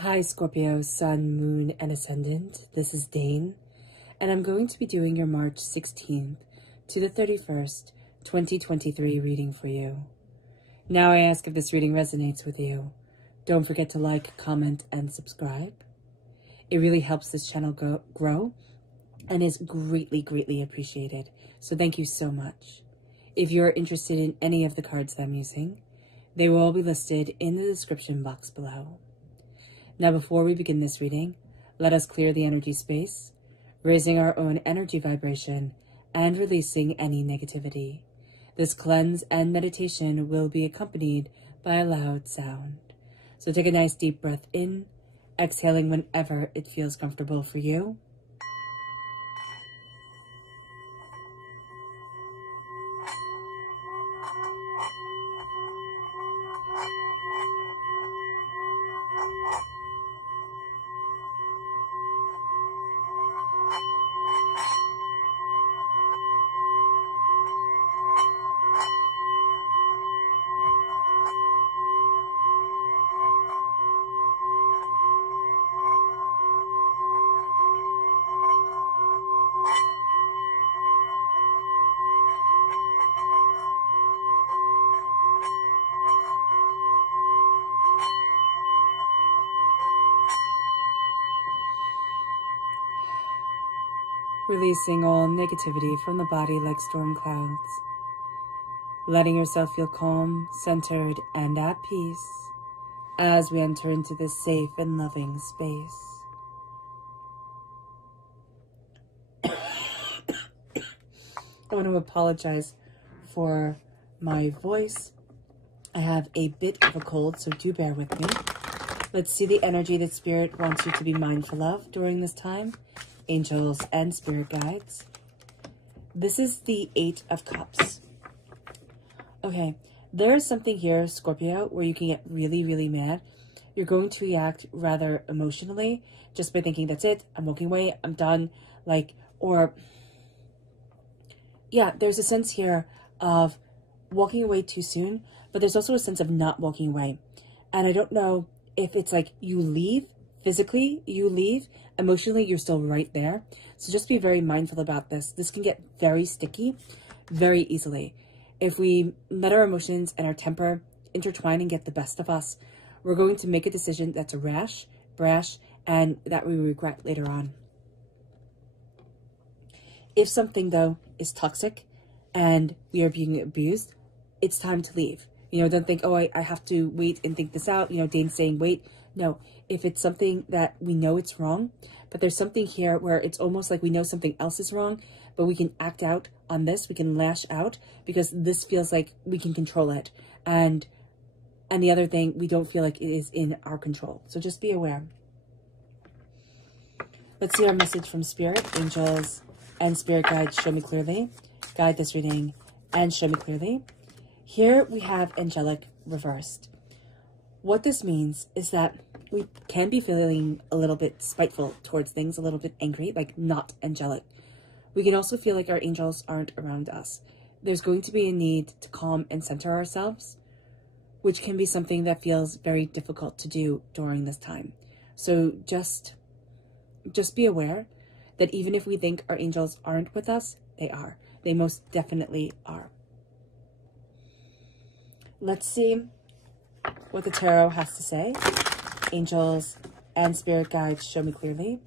Hi Scorpio, Sun, Moon, and Ascendant. This is Dane, and I'm going to be doing your March 16th to the 31st, 2023 reading for you. Now I ask if this reading resonates with you. Don't forget to like, comment, and subscribe. It really helps this channel grow and is greatly, greatly appreciated. So thank you so much. If you're interested in any of the cards that I'm using, they will all be listed in the description box below. Now, before we begin this reading, let us clear the energy space, raising our own energy vibration and releasing any negativity. This cleanse and meditation will be accompanied by a loud sound. So take a nice deep breath in, exhaling whenever it feels comfortable for you. Releasing all negativity from the body like storm clouds. Letting yourself feel calm, centered, and at peace as we enter into this safe and loving space. I want to apologize for my voice. I have a bit of a cold, so do bear with me. Let's see the energy that Spirit wants you to be mindful of during this time. Angels and spirit guides. This is the 8 of Cups. Okay, there is something here, Scorpio, where you can get really, really mad. You're going to react rather emotionally just by thinking, that's it, I'm walking away, I'm done. Yeah, there's a sense here of walking away too soon, but there's also a sense of not walking away. And I don't know if it's like you leave, physically you leave, emotionally you're still right there. So just be very mindful about this. This can get very sticky very easily. If we let our emotions and our temper intertwine and get the best of us, we're going to make a decision that's rash, brash, and that we regret later on. If something, though, is toxic and we are being abused, it's time to leave. You know, don't think, oh, I have to wait and think this out. You know, Dane's saying wait. No, if it's something that we know it's wrong, but there's something here where it's almost like we know something else is wrong, but we can act out on this. We can lash out because this feels like we can control it. And the other thing, we don't feel like it is in our control. So just be aware. Let's see our message from Spirit, Angels, and Spirit Guides. Show me clearly. Guide this reading and show me clearly. Here we have angelic reversed. What this means is that we can be feeling a little bit spiteful towards things, a little bit angry, like not angelic. We can also feel like our angels aren't around us. There's going to be a need to calm and center ourselves, which can be something that feels very difficult to do during this time. So just be aware that even if we think our angels aren't with us, they are. They most definitely are. Let's see what the tarot has to say. Angels and spirit guides, show me clearly.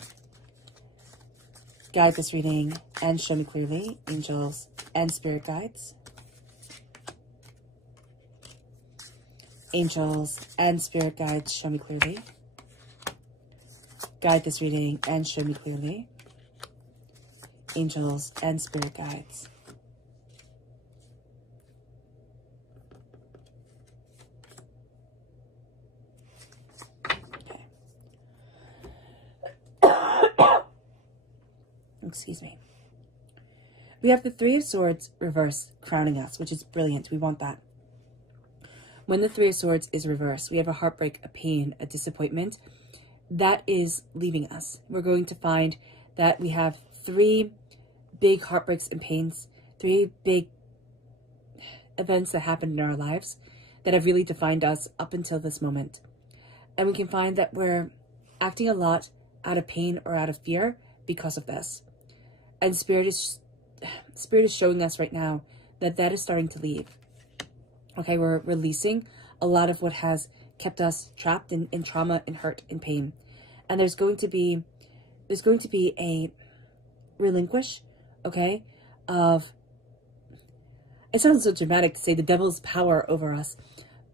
Guide this reading and show me clearly. Angels and spirit guides. Angels and spirit guides, show me clearly. Guide this reading and show me clearly. Angels and spirit guides. Excuse me. We have the Three of Swords reversed crowning us, which is brilliant. We want that. When the Three of Swords is reversed, we have a heartbreak, a pain, a disappointment that is leaving us. We're going to find that we have 3 big heartbreaks and pains, 3 big events that happened in our lives that have really defined us up until this moment. And we can find that we're acting a lot out of pain or out of fear because of this. And Spirit is showing us right now that that is starting to leave. Okay, we're releasing a lot of what has kept us trapped in trauma and hurt and pain. And there's going to be a relinquish, okay, of, it sounds so dramatic to say the devil's power over us,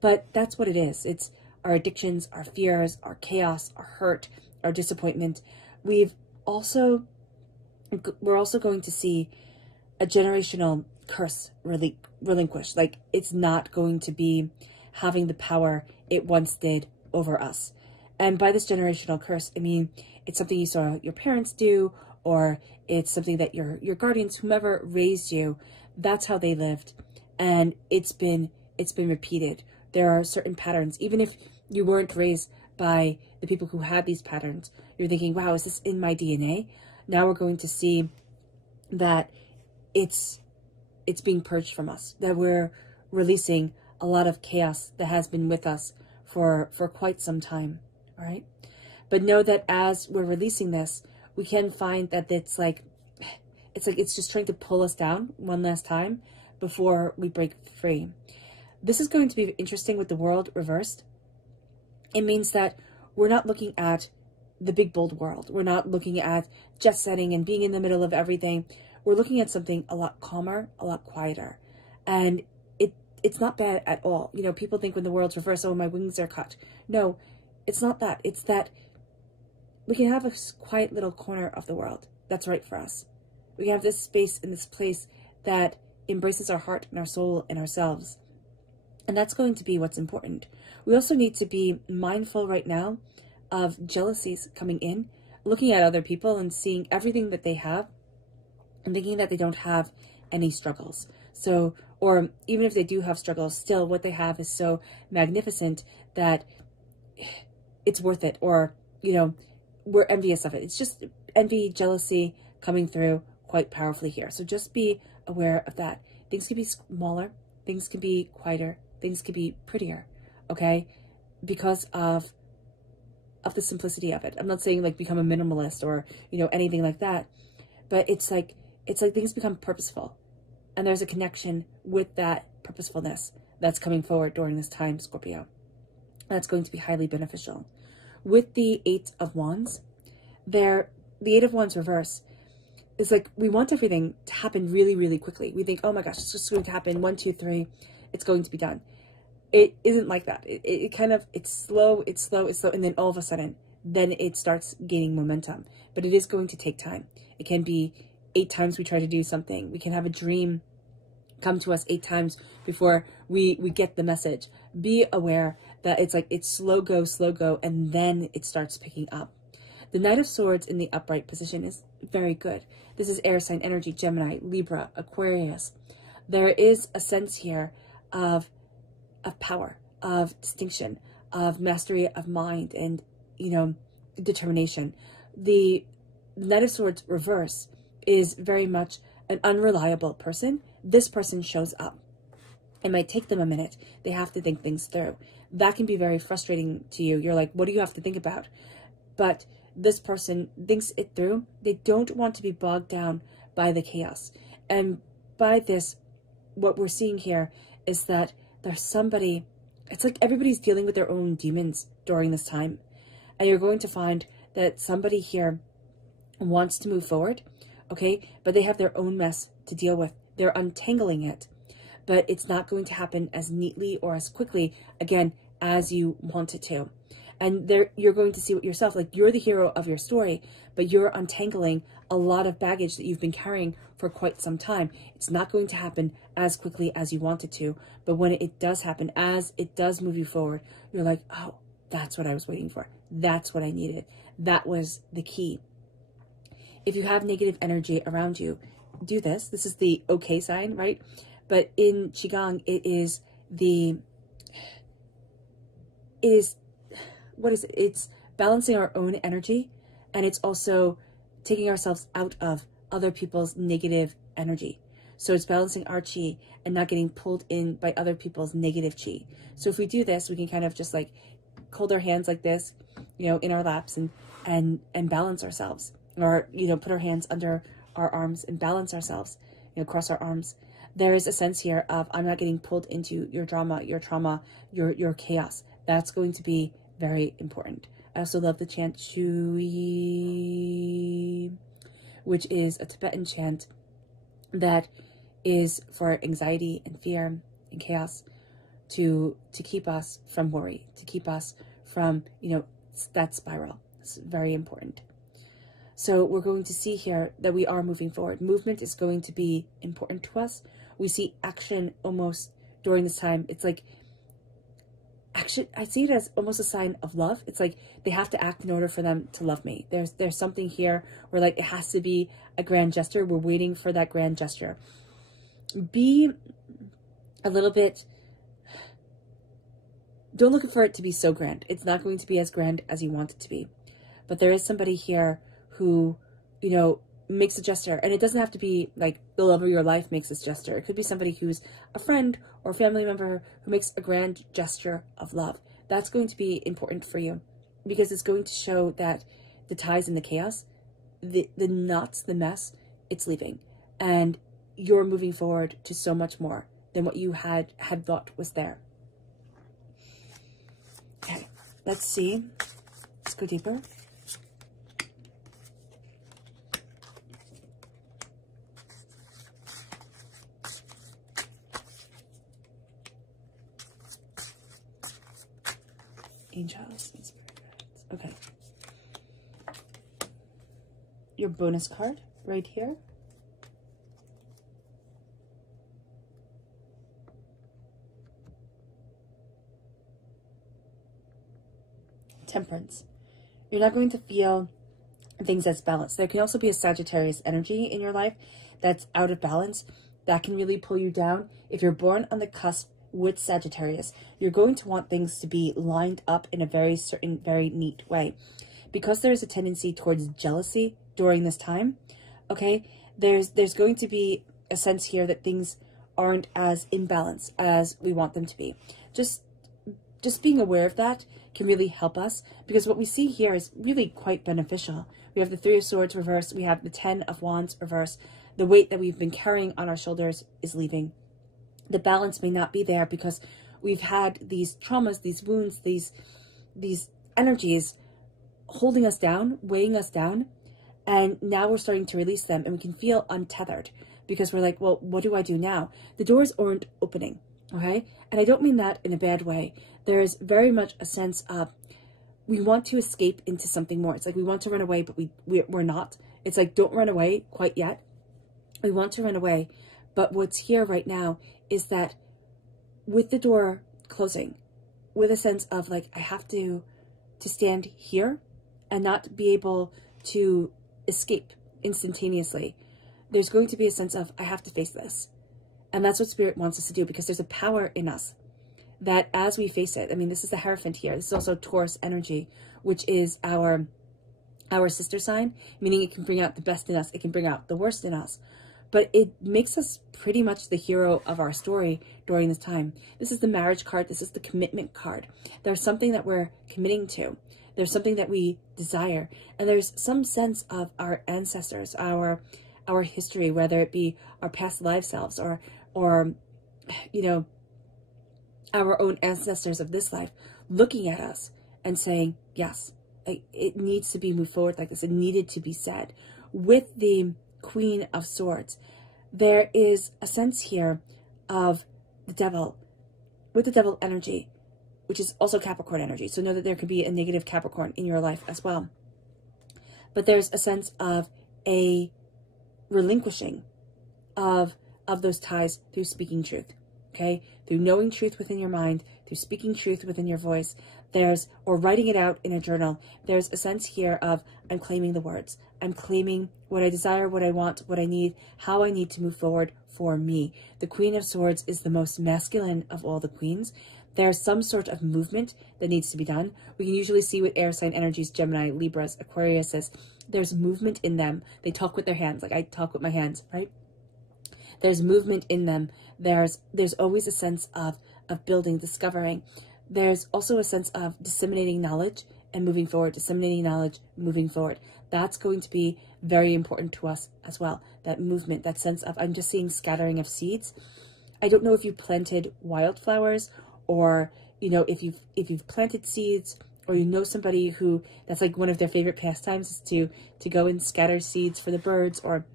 but that's what it is. It's our addictions, our fears, our chaos, our hurt, our disappointment. We're also going to see a generational curse relinquished. Like, it's not going to be having the power it once did over us. And by this generational curse, I mean, it's something you saw your parents do, or it's something that your guardians, whomever raised you, that's how they lived. And it's been repeated. There are certain patterns, even if you weren't raised by the people who had these patterns, you're thinking, wow, is this in my DNA? Now we're going to see that it's being purged from us, that we're releasing a lot of chaos that has been with us for quite some time. All right. But know that as we're releasing this, we can find that it's just trying to pull us down one last time before we break free. This is going to be interesting with the world reversed. It means that we're not looking at the big, bold world. We're not looking at jet setting and being in the middle of everything. We're looking at something a lot calmer, a lot quieter. And it's not bad at all. You know, people think when the world's reversed, oh, my wings are cut. No, it's not that. It's that we can have a quiet little corner of the world that's right for us. We can have this space and this place that embraces our heart and our soul and ourselves. And that's going to be what's important. We also need to be mindful right now of jealousies coming in, looking at other people and seeing everything that they have and thinking that they don't have any struggles. So, or even if they do have struggles, still what they have is so magnificent that it's worth it. Or, you know, we're envious of it. It's just envy, jealousy coming through quite powerfully here. So just be aware of that. Things can be smaller, things can be quieter, things can be prettier, okay? Because of the simplicity of it. I'm not saying like become a minimalist or, you know, anything like that, but it's like things become purposeful. And there's a connection with that purposefulness that's coming forward during this time, Scorpio. That's going to be highly beneficial. With the Eight of Wands, the Eight of Wands reverse is like we want everything to happen really, really quickly. We think, oh my gosh, it's just going to happen. 1, 2, 3, it's going to be done. It isn't like that. It's slow, and then all of a sudden, then it starts gaining momentum. But it is going to take time. It can be 8 times we try to do something. We can have a dream come to us 8 times before we get the message. Be aware that it's slow go, and then it starts picking up. The Knight of Swords in the upright position is very good. This is air sign energy, Gemini, Libra, Aquarius. There is a sense here of power, of distinction, of mastery of mind, and, you know, determination. The Knight of Swords reverse is very much an unreliable person. This person shows up. It might take them a minute. They have to think things through. That can be very frustrating to you. You're like, what do you have to think about? But this person thinks it through. They don't want to be bogged down by the chaos. And by this, what we're seeing here is that there's somebody, it's like everybody's dealing with their own demons during this time. And you're going to find that somebody here wants to move forward, okay? But they have their own mess to deal with. They're untangling it. But it's not going to happen as neatly or as quickly, again, as you want it to. And there, you're going to see what yourself, like you're the hero of your story, but you're untangling a lot of baggage that you've been carrying for quite some time. It's not going to happen as quickly as you want it to, but when it does happen, as it does move you forward, you're like, oh, that's what I was waiting for. That's what I needed. That was the key. If you have negative energy around you, do this. This is the okay sign, right? But in Qigong, it's balancing our own energy, and it's also taking ourselves out of other people's negative energy. So it's balancing our chi and not getting pulled in by other people's negative chi. So if we do this, we can kind of just like hold our hands like this you know, in our laps and balance ourselves, or, you know, put our hands under our arms and balance ourselves, you know, cross our arms. There is a sense here of, I'm not getting pulled into your drama, your trauma, your chaos. That's going to be very important. I also love the chant Chui, which is a Tibetan chant that is for anxiety and fear and chaos, to keep us from worry, to keep us from, you know, that spiral. It's very important. So we're going to see here that we are moving forward. Movement is going to be important to us. We see action almost during this time. It's like action, I see it as almost a sign of love. It's like they have to act in order for them to love me. There's something here where, like, it has to be a grand gesture. We're waiting for that grand gesture. Be a little bit, don't look for it to be so grand. It's not going to be as grand as you want it to be. But there is somebody here who, you know, makes a gesture. And it doesn't have to be like the love of your life makes this gesture. It could be somebody who's a friend or family member who makes a grand gesture of love. That's going to be important for you, because it's going to show that the ties and the chaos, the knots, the mess, it's leaving. And you're moving forward to so much more than what you had thought was there. Okay, let's see. Let's go deeper. Angels and spirit guides. Okay. Your bonus card right here. Temperance. You're not going to feel things as balanced. There can also be a Sagittarius energy in your life that's out of balance. That can really pull you down. If you're born on the cusp with Sagittarius, you're going to want things to be lined up in a very certain, very neat way. Because there is a tendency towards jealousy during this time, okay, there's going to be a sense here that things aren't as in balance as we want them to be. Just being aware of that can really help us, because what we see here is really quite beneficial. We have the Three of Swords reversed. We have the Ten of Wands reversed. The weight that we've been carrying on our shoulders is leaving. The balance may not be there because we've had these traumas, these wounds, these energies holding us down, weighing us down, and now we're starting to release them, and we can feel untethered because we're like, well, what do I do now? The doors aren't opening, okay? And I don't mean that in a bad way. There's very much a sense of we want to escape into something more. It's like we want to run away, but we're not. It's like, don't run away quite yet. We want to run away, but what's here right now is that with the door closing, with a sense of like, I have to stand here and not be able to escape instantaneously, there's going to be a sense of, I have to face this. And that's what Spirit wants us to do, because there's a power in us that as we face it, I mean, this is the Hierophant here. This is also Taurus energy, which is our sister sign, meaning it can bring out the best in us. It can bring out the worst in us. But it makes us pretty much the hero of our story during this time. This is the marriage card. This is the commitment card. There's something that we're committing to. There's something that we desire. And there's some sense of our ancestors, our history, whether it be our past life selves or you know, our own ancestors of this life looking at us and saying, yes, it needs to be moved forward like this. It needed to be said. With the Queen of Swords, there is a sense here of the devil, with the devil energy, which is also Capricorn energy. So know that there could be a negative Capricorn in your life as well. But there's a sense of a relinquishing of those ties through speaking truth, okay? Through knowing truth within your mind, through speaking truth within your voice, or writing it out in a journal. There's a sense here of, I'm claiming the words. I'm claiming what I desire, what I want, what I need, how I need to move forward for me. The Queen of Swords is the most masculine of all the queens. There's some sort of movement that needs to be done. We can usually see with air sign energies, Gemini, Libras, Aquariuses, there's movement in them. They talk with their hands, like I talk with my hands, right? There's movement in them. There's always a sense of building, discovering. There's also a sense of disseminating knowledge and moving forward, disseminating knowledge, moving forward. That's going to be very important to us as well. That movement, that sense of, I'm just seeing scattering of seeds. I don't know if you planted wildflowers, or, you know, if you've planted seeds, or you know somebody who, that's like one of their favorite pastimes is to go and scatter seeds for the birds, or,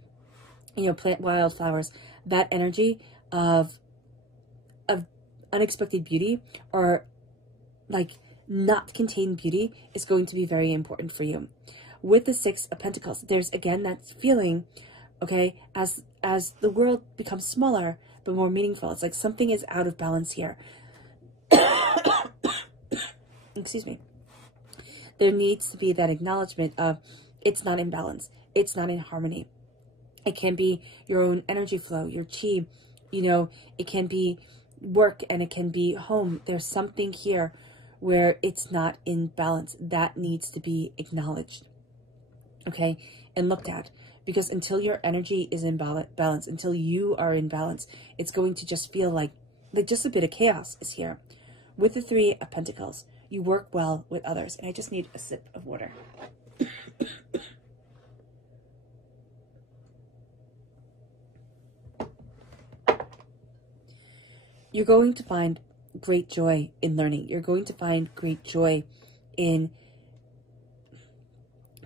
you know, plant wildflowers. That energy of unexpected beauty, or like not contained beauty, is going to be very important for you. With the Six of Pentacles, there's again that feeling, okay, as the world becomes smaller but more meaningful. It's like something is out of balance here. Excuse me. There needs to be that acknowledgement of, it's not in balance, it's not in harmony. It can be your own energy flow, your chi, you know, it can be work, and it can be home. There's something here where it's not in balance. That needs to be acknowledged, okay, and looked at. Because until your energy is in balance, until you are in balance, it's going to just feel like just a bit of chaos is here. With the Three of Pentacles, you work well with others. And I just need a sip of water. You're going to find great joy in learning. You're going to find great joy in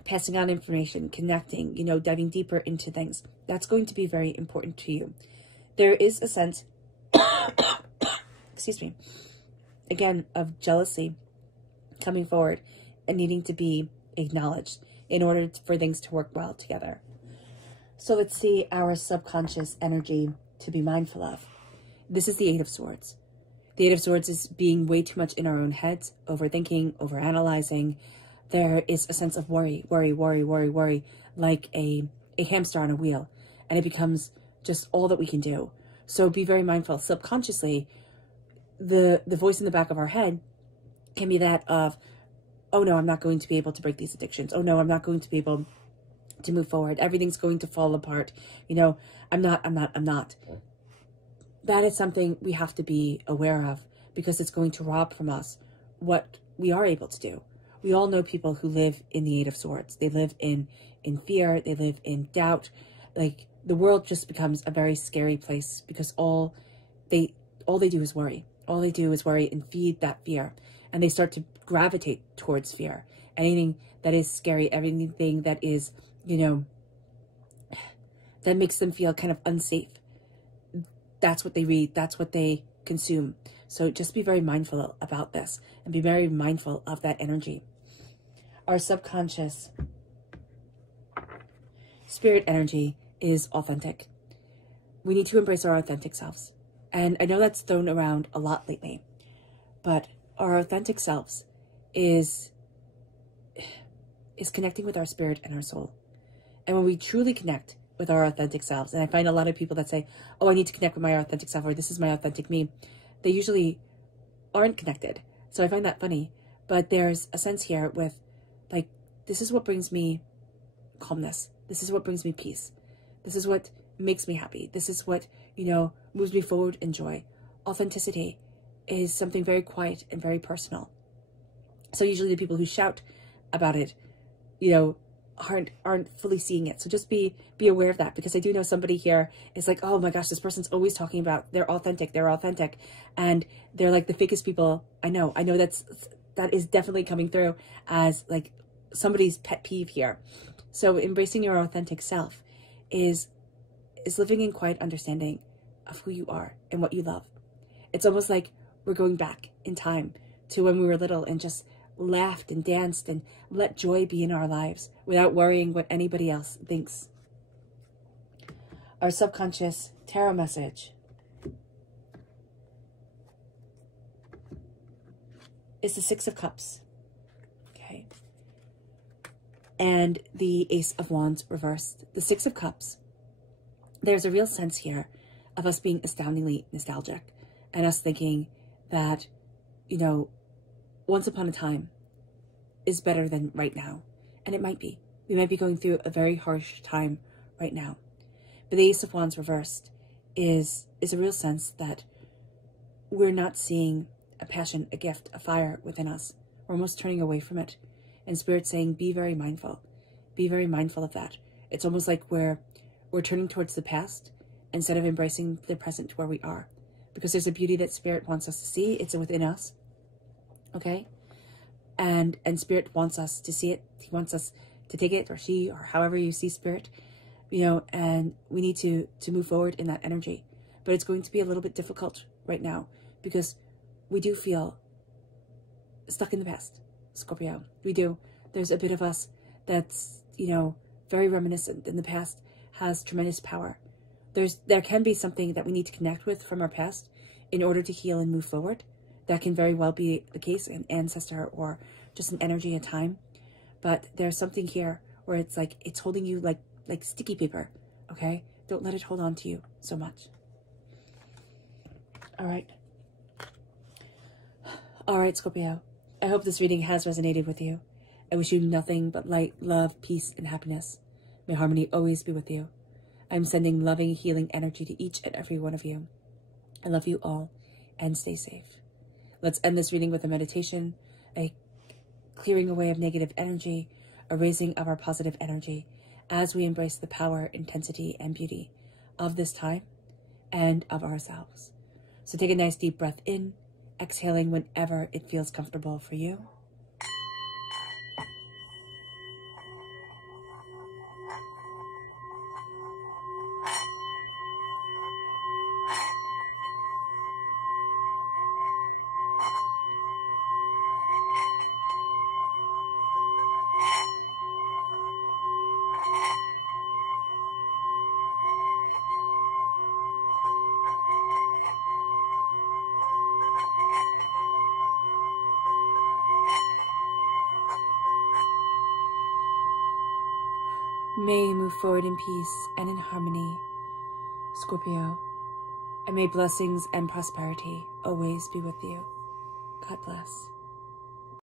passing on information, connecting, you know, diving deeper into things. That's going to be very important to you. There is a sense, excuse me, again, of jealousy coming forward and needing to be acknowledged in order for things to work well together. So let's see our subconscious energy to be mindful of. This is the Eight of Swords. The Eight of Swords is being way too much in our own heads, overthinking, overanalyzing. There is a sense of worry, like a hamster on a wheel, and it becomes just all that we can do. So be very mindful. Subconsciously, the voice in the back of our head can be that of, oh no, I'm not going to be able to break these addictions. Oh no, I'm not going to be able to move forward. Everything's going to fall apart. You know, I'm not. That is something we have to be aware of, because it's going to rob from us what we are able to do. We all know people who live in the Eight of Swords. They live in fear. They live in doubt. Like, the world just becomes a very scary place, because all they do is worry. All they do is worry and feed that fear. And they start to gravitate towards fear. Anything that is scary, everything that is, you know, that makes them feel kind of unsafe. That's what they read. That's what they consume. So just be very mindful about this, and be very mindful of that energy. Our subconscious spirit energy is authentic. We need to embrace our authentic selves. And I know that's thrown around a lot lately, but our authentic selves is connecting with our spirit and our soul. And when we truly connect with our authentic selves, and I find a lot of people that say, oh, I need to connect with my authentic self, or this is my authentic me, they usually aren't connected. So I find that funny. But there's a sense here with, like, this is what brings me calmness. This is what brings me peace. This is what makes me happy. This is what, you know, moves me forward in joy. Authenticity is something very quiet and very personal. So usually the people who shout about it, you know, aren't fully seeing it. So just be aware of that, because I do know somebody here is like, oh my gosh, this person's always talking about they're authentic, and they're like the fakest people I know. I know that is definitely coming through as like somebody's pet peeve here. So embracing your authentic self is living in quiet understanding of who you are and what you love. It's almost like we're going back in time to when we were little and just laughed and danced and let joy be in our lives without worrying what anybody else thinks. Our subconscious tarot message is the Six of Cups, okay, and the Ace of Wands reversed. The Six of Cups, there's a real sense here of us being astoundingly nostalgic, and us thinking that, you know, once upon a time is better than right now. And it might be. We might be going through a very harsh time right now. But the Ace of Wands reversed is a real sense that we're not seeing a passion, a gift, a fire within us. We're almost turning away from it. And Spirit's saying, be very mindful. Be very mindful of that. It's almost like we're turning towards the past instead of embracing the present where we are. Because there's a beauty that Spirit wants us to see. It's within us. Okay? And Spirit wants us to see it. He wants us to take it, or she, or however you see Spirit. You know, and we need to move forward in that energy. But it's going to be a little bit difficult right now because we do feel stuck in the past, Scorpio. We do. There's a bit of us that's, you know, very reminiscent in the past, has tremendous power. There can be something that we need to connect with from our past in order to heal and move forward. That can very well be the case, an ancestor or just an energy, a time. But there's something here where it's like, it's holding you like sticky paper, okay? Don't let it hold on to you so much. All right. All right, Scorpio. I hope this reading has resonated with you. I wish you nothing but light, love, peace, and happiness. May harmony always be with you. I'm sending loving, healing energy to each and every one of you. I love you all, and stay safe. Let's end this reading with a meditation, a clearing away of negative energy, a raising of our positive energy as we embrace the power, intensity, and beauty of this time and of ourselves. So take a nice deep breath in, exhaling whenever it feels comfortable for you. May you move forward in peace and in harmony, Scorpio, and may blessings and prosperity always be with you. God bless.